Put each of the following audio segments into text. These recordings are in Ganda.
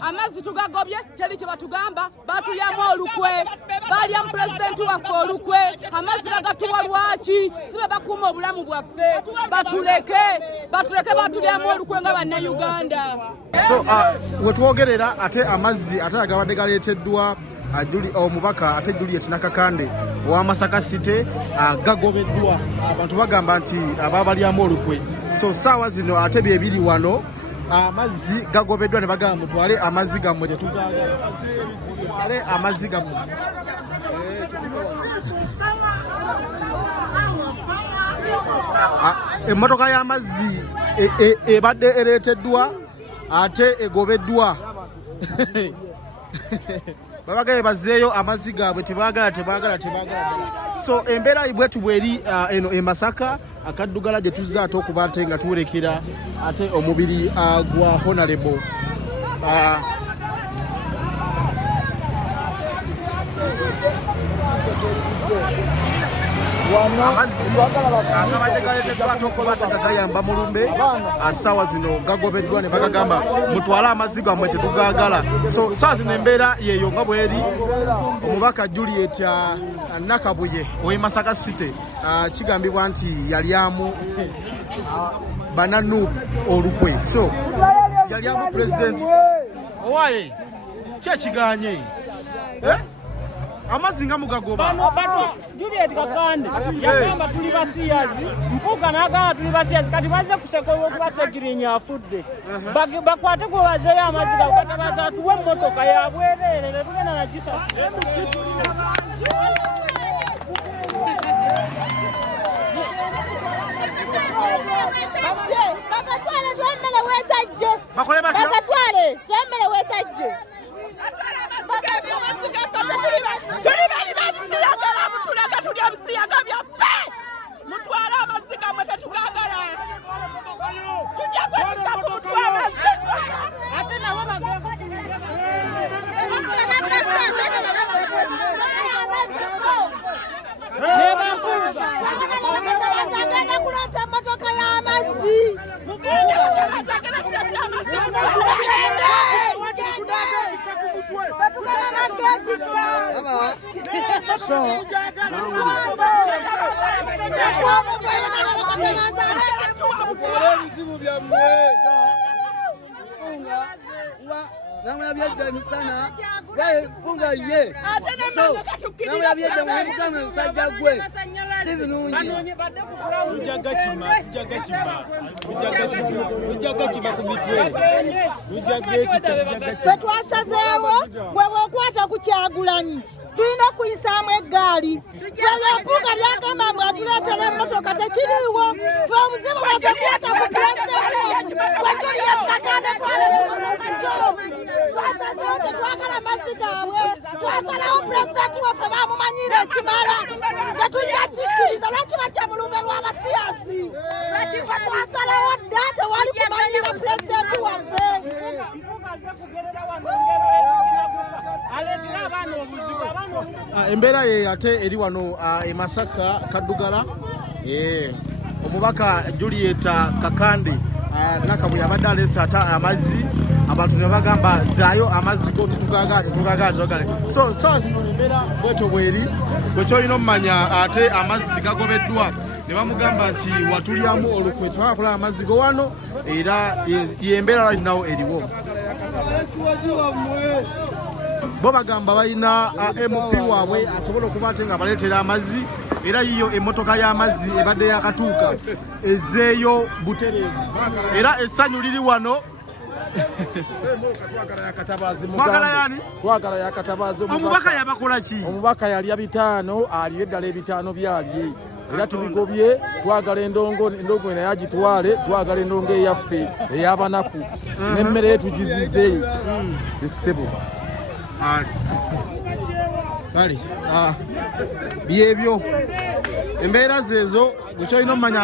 Amazzi tugagobye teri kye batugamba batulyamu olukwe balyamu pulezidenti waffe olukwe amazzi bagatuwa lwaki sibe bakuuma obulamu bwaffe batuleke batulyamu olukwe nga bannayuganda. So wetwogerera ate amazzi ate agabadde galeeteddwa omubaka ate Juliet Nakakande wa Masaka City gagobeddwa abantu bagamba nti ababalyamu olukwe. So saawa zino ate byebiri wano amazzi gagobeddwa ne bagamba mutwale amazzi gammwe tetugaagala mutwale amazzi gammwe. Emmotoka y'amazzi ebadde ereeteddwa ate egobeddwa babagaye bazzeeyo amazzi gaabwe tebaagala. So embeera bwetu bweri eno e Masaka akaddugala gye tuzze ate okuba ate nga tuwolekera ate omubiri gwa Honorable agabadde galeeteddwa ate okuba ate nga gayamba mulumbe assaawa zino gagobeddwa ne bagagamba mutwale amazzi gammwe tetugaagala. So saa zino embeera yeeyo nga bweri. Omubaka Juliet Nakabuye ow'e Masaka City kigambibwa nti yalyamu bananuupu olukwe. So yalyamu pulezidenti owaye kyekiganye amazzi nga mugagoba Juliet Kakande yagamba tuli basiyazi mpuga n'agamba tuli basiyazi kati baze kusekola okubasegirinya afudde bakwate gwe bazeeyo amazzi gago kati baza atuwe emmotoka yabwereere ne tugenda nagisa bakatwale twemmere wetajje tuli bali babisiyagala mutulaga tulya bisiyaga byaffe mutwale amazzi gammwe tetugaagala tujja kwetuka ku mutwe amazzi ate nabo agenda kuleeta emmotoka y'amazzi ebizibu byammwe namwe byedda emisana funga ye so namwe byedda mumugambe musajja gwe si birungi ujagakima ku mitwe twetwasazeewo gwe bwokwata ku Kyagulanyi tulina okuyisaamu eggaali fyebempuga byagamba mwatuleetera emmotoka tekiriiwo fe obuzibu bwaffe kwata ku pulezidenti gwe Juliet Kakande twala ekimotoka kyo twasazeewo tetwagala mazzi gaabwe twasalawo pulezidenti waffe bamumanyire ekimala tetujja kikkiriza lwaki bajja mu lumbe lw'abasiyazi twasalawo dda tewali kumanyira pulezidenti waffe embeera ye ate eri wano e Masaka kaddugala omubaka Juliet Kakande Nakabuye abadde aleese ate amazzi abantu ne bagamba zaayo amazzi go tetugaagala. So saa zino embeera bwetyo bweri bwe kyolina omumanya ate amazzi gagobeddwa ne bamugamba nti watulyamu olukwe twakula amazzi go wano era yembeera alinawo eriwo. Bo bagamba balina MP waabwe asobola okuba ate nga baleetera amazzi era yiyo emmotoka y'amazzi ebadde yakatuuka ezeeyo butereevu era essanyu liri wano. Mwagala yani? Twagala yakatabazi omubaka yabakola ki? Omubaka yalya bitaano aliye eddala ebitaano byalye era tubigobye twagala endongo eno yagitwale twagala endongo eyaffe ey'abanaku n'emmere yetugizize essebo bale byebyo embeera zezo gwekyalina omumanya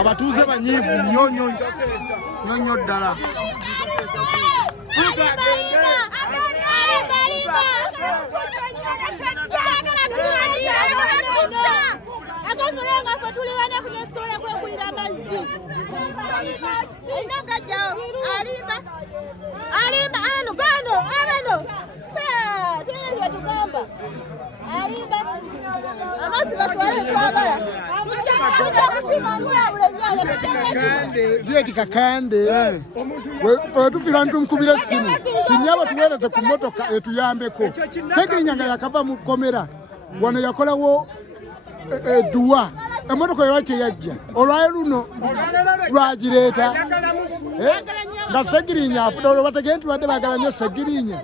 abatuuze banyiivu nnyo ddala. Lyeti kakande wetufira ntunkubira essimu tunyaba tuweereze ku mmotoka etuyambeko. Segirinyanga yakava mu kkomera wano yakolawo edduwa emmotoka yolwaki eyajja olwayo luno lwagireeta nga Segirinya afudde olwo bategere nti badde baagala nnyo Segirinya.